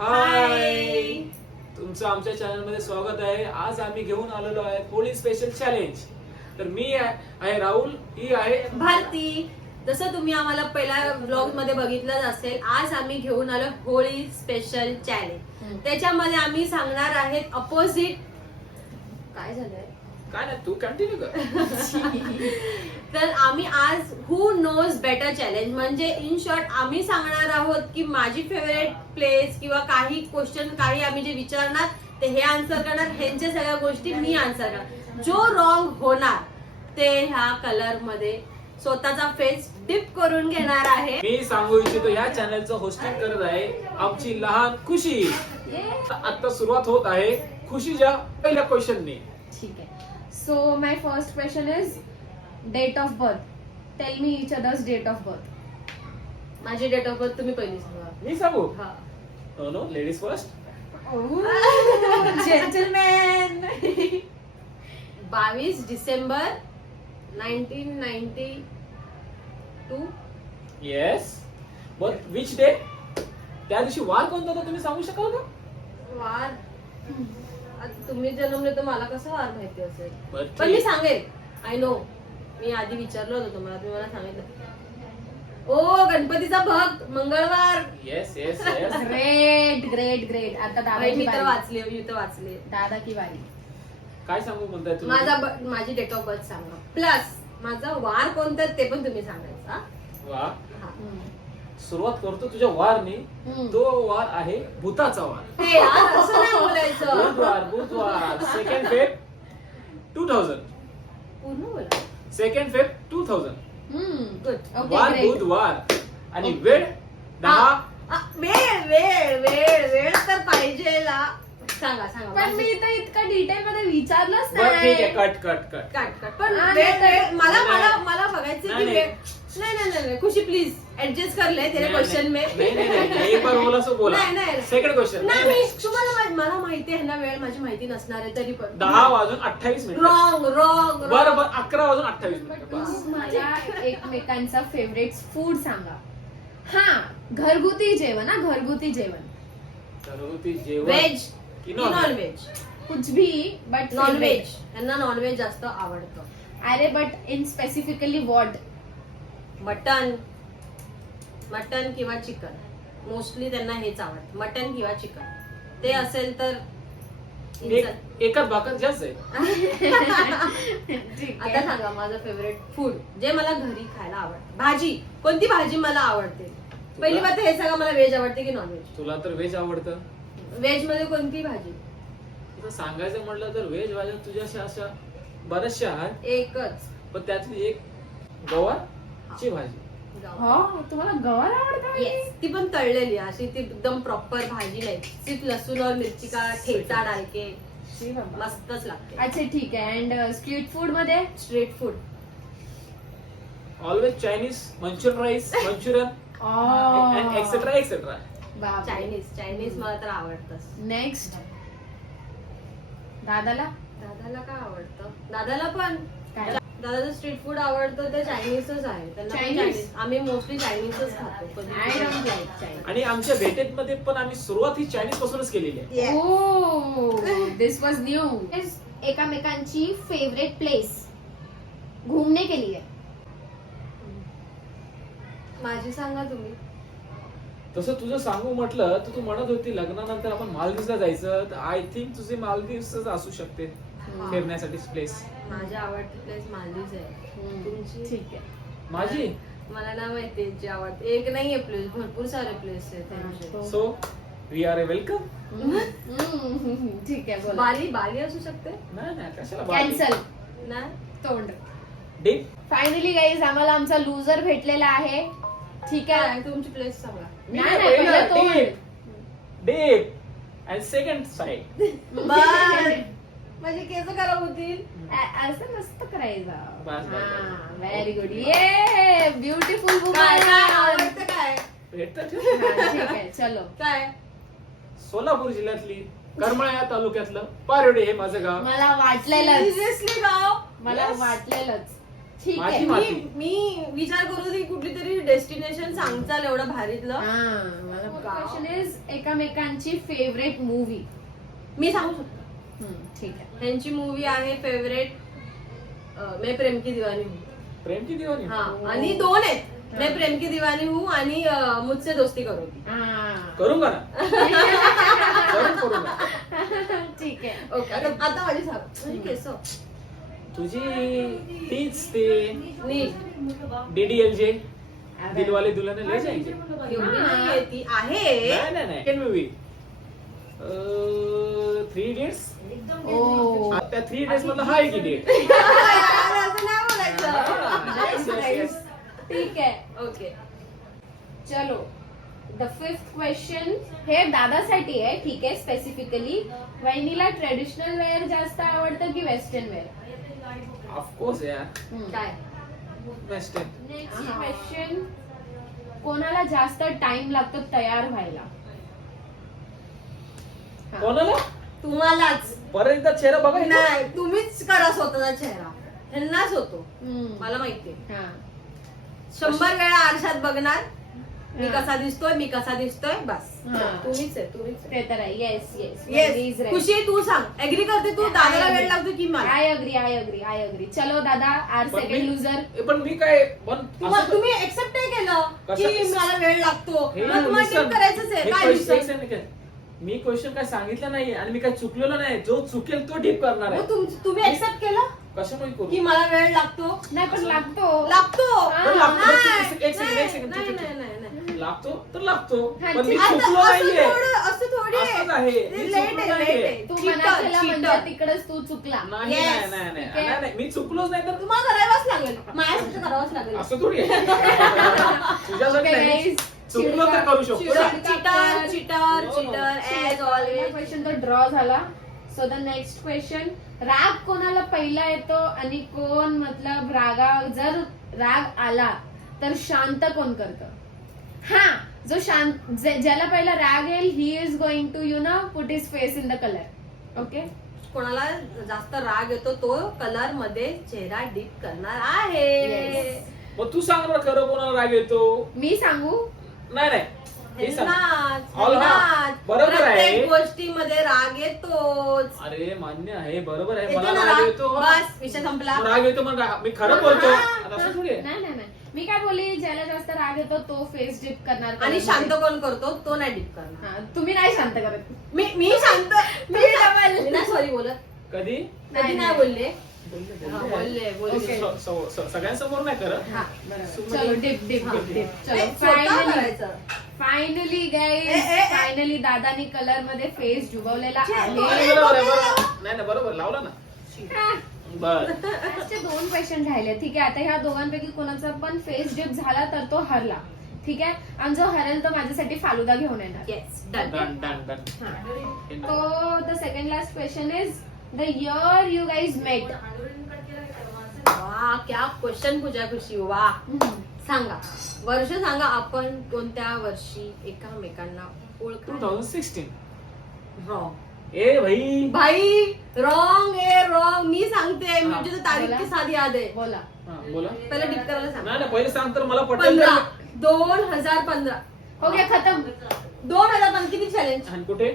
हाय, तुमचं आमच्या चॅनल मध्ये स्वागत आहे. आज आम्ही घेऊन आलेलो आहे होळी स्पेशल चॅलेंज. तर मी आहे राहुल, ही आहे भारती. जसं तुम्ही आम्हाला पहिल्या ब्लॉग मध्ये बघितलंच असेल, आज आम्ही घेऊन आलो होळी स्पेशल चॅलेंज. त्याच्यामध्ये आम्ही सांगणार आहेत अपोजिट. काय झालंय काय नाही, तू कंटिन्यू कर. तर आम्ही आज हु नोज बेटर चॅलेंज, म्हणजे इन शॉर्ट आम्ही सांगणार आहोत की माझी फेवरेट प्लेस किंवा काही क्वेश्चन, काही आम्ही जे विचारणार ते हे आन्सर करणार, ह्यांच्या सगळ्या गोष्टी मी आन्सर करणार. जो रॉंग होणार ते ह्या कलर मध्ये स्वतःचा फेस डिप करून घेणार आहे. मी सांगू इच्छितो, या चॅनलचं होस्टिंग करत आहे आमची लहान खुशी. आता सुरुवात होत आहे खुशीच्या पहिल्या क्वेश्चनने. ठीक आहे. So my first question is date of birth. Tell me each other's date of birth. माझी डेट ऑफ बर्थ तुम्ही पहिली सांगा. मी सांगू? हा. No, ladies first. Gentleman. 22 December 1992. Yes, but which day? त्या दिवशी वार कोणता होता तुम्ही सांगू शकाल का? वार आता तुम्ही जन्मले तर मला कसं वार माहिती असेल, बरं, पण मी ठीक. सांगेल. आय नो, मी आधी विचारलं होतं तुम्हाला, तुम्ही मला सांगितलं. ओ गणपतीचा भक्त, मंगळवार. Yes yes yes. Great. आता दादा मी की तर बारी. वाचले. दादा की बारी. काय सांगू म्हणताय तुम्ही? माझी डेट ऑफ बर्थ सांगा, प्लस माझा वार कोणता ते पण तुम्ही सांगायचा. वा, हा. सुरुवात करतो तुझ्या वारने. तो वार आहे भूताचा वार. हे यार, असं नाही बोलायचं. बुधवार 2 फेब 2000. पूर्ण बोला. 2 फेब 2000. गुड. Okay, वार great. बुधवार आणि वेळ 10. वेळ तर पाहिजे ना. सांगा पण मी तर इतका डिटेल मध्ये विचारलंच बरं ठीक आहे, नाही. कट. काट पण हा, वेळ नाही, मला बघायचं की नाही, वेळ. नाही खुशी प्लीज ऍडजस्ट कर ले तेरे क्वेश्चन में. नाही, एक बार बोला सो बोला. नाही. Second question. नाही, तुम्हाला मला माहिती आहे ना, वेळ माझी माहिती नसणार आहे तरी पण. 10 वाजून 28 मिनिट. रॉंग. बरं 11 वाजून 28 मिनिट. बस. मला एकमेकांचा फेवरेट फूड सांगा. हा, घरगुती जेवण. घरगुती जेवण. व्हेज की नॉन नॉन व्हेज? कुछ भी बट नॉनव्हेज. त्यांना नॉनव्हेज जास्त आवडतं. अरे but in specifically what? Mutton किंवा चिकन. मोस्टली त्यांना हेच आवडतं, मटन किंवा चिकन. ते असेल तर एकाच भाकर जास्त आहे. आता सांगा माझं फेवरेट फूड जे मला घरी खायला आवडतं. भाजी कोणती भाजी मला आवडते? पहिली बात हे सांगा, मला व्हेज आवडते की नॉनव्हेज? तुला तर व्हेज आवडतं. व्हेज मध्ये कोणती भाजी? तुला सांगायचं म्हटलं तर व्हेज भाज्या तुझ्या अशा बऱ्याचशा आहेत, एकच. पण त्यातली एक गवारची भाजी. तुम्हाला गवार आवडतं? Yes. ती पण तळलेली, अशी ती एकदम प्रॉपर भाजी नाही, सिर्फ लसूण और मिरची का ठेचा डालके मस्तच लागते. अच्छा ठीक आहे. अँड स्ट्रीट फूड मध्ये? Street food always Chinese, Manchurian rice, Manchurian etcetera. Chinese मला तर आवडतंच. नेक्स्ट दादाला दादाला काय आवडतं? दादाला पण काय? दादाचं स्ट्रीट फूड आवडतं ते चायनीजच आहे. त्यांना पण Chinese? चायनीज. आम्ही मोस्टली चायनीजच खातो. I don't like Chinese. आणि आमच्या भेटेत मध्ये पण आम्ही सुरुवात ही चायनीज पासूनच केलेली आहे. Yeah. Oh, this was new. एकामेकांची फेवरेट प्लेस घूमने के लिए? माझी सांगा तुम्ही. तसं तुझं सांगू म्हटलं तर तू म्हणत होती लग्नानंतर आपण मालदीवला जायचं, तर आय थिंक तुझे मालदीवच असू शकते फिरण्यासाठी प्लेस. माझी आवडती प्लेस मालदीव आहे. तुमची? ठीक आहे. माझी मला ना माहिती जी आवडते. एक नाहीये प्लेस, भरपूर सारे प्लेस आहेत त्यांचे. So we are a welcome. ठीक आहे, बोला. बाली असू शकते. नाही कशाला कॅन्सल. ना तोंड. डीप. फायनली गाईज आम्हाला आमचा लुजर भेटलेला आहे. ठीक आहे. काय तुमची प्लेस सांगा. नाही, पहिलं तोंड. Deep and second side. माझे केस खराब होतील. असं मस्त करायचं. बस. Very good. ये ब्युटिफुल काय आवडतं काय? ठीक आहे, चलो. काय? सोलापूर जिल्ह्यातली करमाळा तालुक्यातलं पारवडे हे माझं गाव. मला वाटलेलंच. Seriously गाव? मला Yes. वाटलेलंच. ठीक माझी आहे. माती. मी विचार करू की कुठली तरी डेस्टिनेशन सांगचाल एवढं भारीतलं. क्वेश्चन इज एकमेकांची फेवरेट मूवी. मी सांगू शकतो. ठीक आहे. ह्यांची मूवी आहे फेवरेट मैं प्रेम की दीवानी हूँ. प्रेम की दिवानी. हा आणि 2 आहेत. मैं प्रेम की दीवानी हूँ आणि मुझसे दोस्ती करोगी. करूंगा ना. जरूर करूंगा. ठीक आहे. ओके आता माझी सांग केस तुझी तीच ते नीट DDLJ दिलवाले दुल्हन ले जाएंगे. एवढी नाहीये ती आहे. नाही सेकंड मूवी 3 Idiots. ओ त्या 3 Idiots मधला हा एक इडियट. यार, असं नाही बोलायचं. Nice, nice. ठीक आहे. ओके चलो द फिफ्थ क्वेश्चन हे दादासाठी आहे. ठीक आहे. स्पेसिफिकली वहिनीला ट्रेडिशनल वेअर जास्त आवडतं की वेस्टर्न वेअर? ऑफकोर्स यार. काय वेस्टर्न. नेक्स्ट क्वेश्चन कोणाला जास्त टाइम लागतो तयार व्हायला? हा. कोणाला तुम्हालाच परत एकदा चेहरा बघा. नाही तुम्हीच करा स्वतःचा चेहरा. ह्यांनाच होतो हम्म. मला माहितीये. हा. 100 वेळा आरशात बघणार मी हा. कसा दिसतोय बस. हा. तुम्हीच आहे. ते तर आहे. येस येस येस खुशी तू सांग एग्री करते तू दादाला वेळ लागतो की मला? I agree. चलो दादा आर पण सेकंड मी- लुजर. पण मी काय पण असं- तुम्ही एक्सेप्ट नाही केलं की कशात? मला वेळ लागतो. हे मग तुम्हाला listen. tip करायचंच आहे हे काय question- listen? एक second. मी क्वेश्चन काय सांगितलं नाही आणि मी काय चुकलेलो नाही. जो चुकेल तो डीप करणार आहे. मग तुम्ही एक्सेप्ट केलं कशामुळे करू? की मला वेळ लागतो. नाही पण लागतो. लागतो पण लागतो. नाही, एक second, एक second. नाही, नाही, नाही, नाही. लागतो तर लागतो. हा, पण मी ठीक. चुकलो नाहीये. असं थोडी असंच आहे. मी लेट चुकलो आहे नाहीये. लेट आहे तू Cheater, मनात केला म्हणजे cheater. तिकडेच तू चुकला. नाही Yes. नाही, नाही ठीक नाही आहे. नाही, मी चुकलोच नाही तर तुम्हाला करावंच लागेल माझ्यासाठी करावंच लागेल. असं थोडी आहे. तुझ्यासाठी Okay, नाही. guys. चुकलो तर करू शकतो चिडका- ना. Cheater cheater No, no. Cheater as always. Question तो ड्रॉ झाला. सो द नेक्स्ट क्वेश्चन राग कोणाला पहिला येतो आणि कोण मतलब जर राग आला तर शांत कोण करतं? हा जो शांत ज्याला पहिला राग येईल he is going to put his face in the colour. Okay. कोणाला जास्त राग येतो तो कलर मध्ये चेहरा डीप करणार आहे. Yes. मग तू सांग ना खरं कोणाला राग येतो? मी सांगू? नाही नाही हे सांग. ह्यांनाच, All हा. ह्यांनाच. बरोबर आहे. प्रत्येक गोष्टीमध्ये राग येतोच. अरे मान्य आहे बरोबर आहे. येतो मला ना राग राग? येतो. बस विषय संपला. मग राग येतो मग मी खरं बोलतो. आता असं थोडी आहे. नाही नाही नाही मी काय बोलली ज्याला जास्त राग येतो तो फेस डिप करणार आणि color शांत मध्ये. कोण करतो तो नाही डीप करणार. हा, तुम्ही नाही शांत करत. मी शांत मी नाही सॉरी बोलत कधी कधी नाही बोलले. बोलले, हा, बोलले. बोलले Okay. सगळ्यांसमोर नाही करत. हा बरोबर. सुम्ही- चलो डिप डिप हा. Dip dip. चलो नाही, स्वतः फायनली करायचं. फायनली गाईज ए, ए. फायनली दादानी कलर मध्ये फेस डुबवलेला छे, आहे. बरोबर आहे, बरोबर. नाही नाही बरोबर लावला ना. हा. बर लास्टचे 2 क्वेश्चन राहिले. ठीक आहे. आता ह्या दोघांपैकी कोणाचा पण फेस डिप झाला तर तो हरला. ठीक आहे. आणि जो हरेल तो माझ्यासाठी फालुदा घेऊन येणार. Yes done. Done done done. तो the second last question is the year you guys met. वा क्या क्वेश्चन पूजा खुशी वा. सांगा वर्ष सांगा आपण कोणत्या वर्षी एकमेकांना ओळखतो. 2016. रॉंग ए भाई भाई रॉंग मी सांगते मुझे तो तारीख बोला. के साथ याद है. बोला. हा, बोला. पहिले डिप करायला सांग. नाही नाही पहिले सांग तर मला पटेल. 2015 हो गया खतम. 2015 किती चॅलेंज आणि कुठे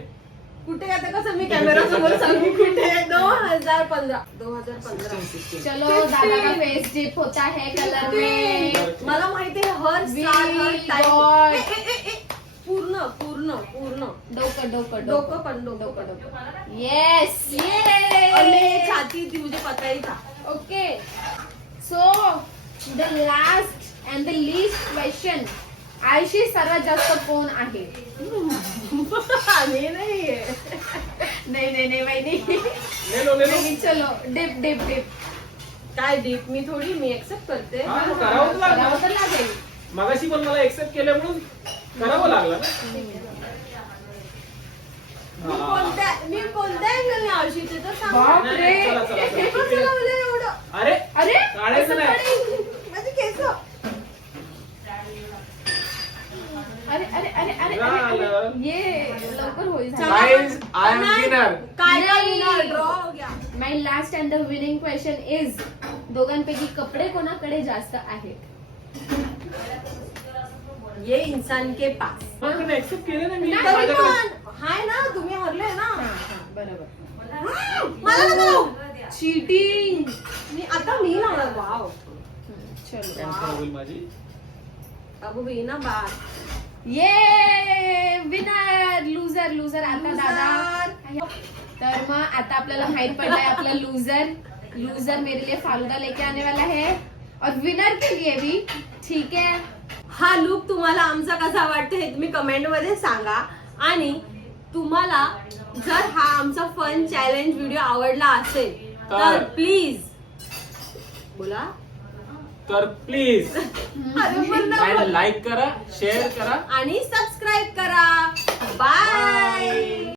कुठे आता कसं मी कॅमेरा समोर सांगू कुठे 2015 16. चलो दादा का फेस डिप होता है कलर में. मला माहिती आहे हर We साल हर got- टाइम पूर्ण पूर्ण पूर्ण डोकं डोकं डोकं पण डोकं डोकं डोकं. येस और मैं चाहती थी मुझे पता ही था. Okay. So the last and the least question Ayushi सर्वात जास्त कोण आहे? मी नाहीये. नाही वहिनी. ले लो. वहिनी, चलो डिप डिप डिप. काय डीप मी थोडी मी एक्सेप्ट करते. हा, मग करावंच लागलं. करावं तर लागेल. मगाशी पण मला एक्सेप्ट केलं म्हणून करावं लागलं ना. मी कोणत्या अँगलने आवश्यक तर सांग. बाप नाही, रे. नाही, चला, चला, चला. हे कसं लावलंय एवढं? अरे अरे काढायचं असं नाही. काढेल. माझी केस. अरे अरे अरे अरे झालं. अरे ये लवकर होईल. Guys, I am winner. काय नाही. ड्रॉ हो गया. My last and the winning question is दोघांपैकी कपडे कोणाकडे जास्त आहेत? ये इंसान के पास. ऍक्सेप्ट केलं ना मी नाही, तरी माझ्याकडे. पण हाय ना, तुम्ही हरले ना. बरोबर. मला नको लावू. चीटिंग. मी लावणार. वाव. चलो. Cancel होईल माझी. बाबू ना बार. ये विनर. लुजर आता दादा. तर मग आता आपल्याला माहित पडलंय आपला लूजर मेरे लिए फालूदा लेके आने वाला है और विनर के लिए भी. ठीक है. हा लुक तुम्हाला आमचा कसा वाटतो हे तुम्ही कमेंट मध्ये सांगा. आणि तुम्हाला जर हा आमचा फन चॅलेंज व्हिडिओ आवडला असेल तर प्लीज बोला. तर प्लीज अरे पण ना. लाईक करा, शेअर करा आणि सबस्क्राईब करा. बाय.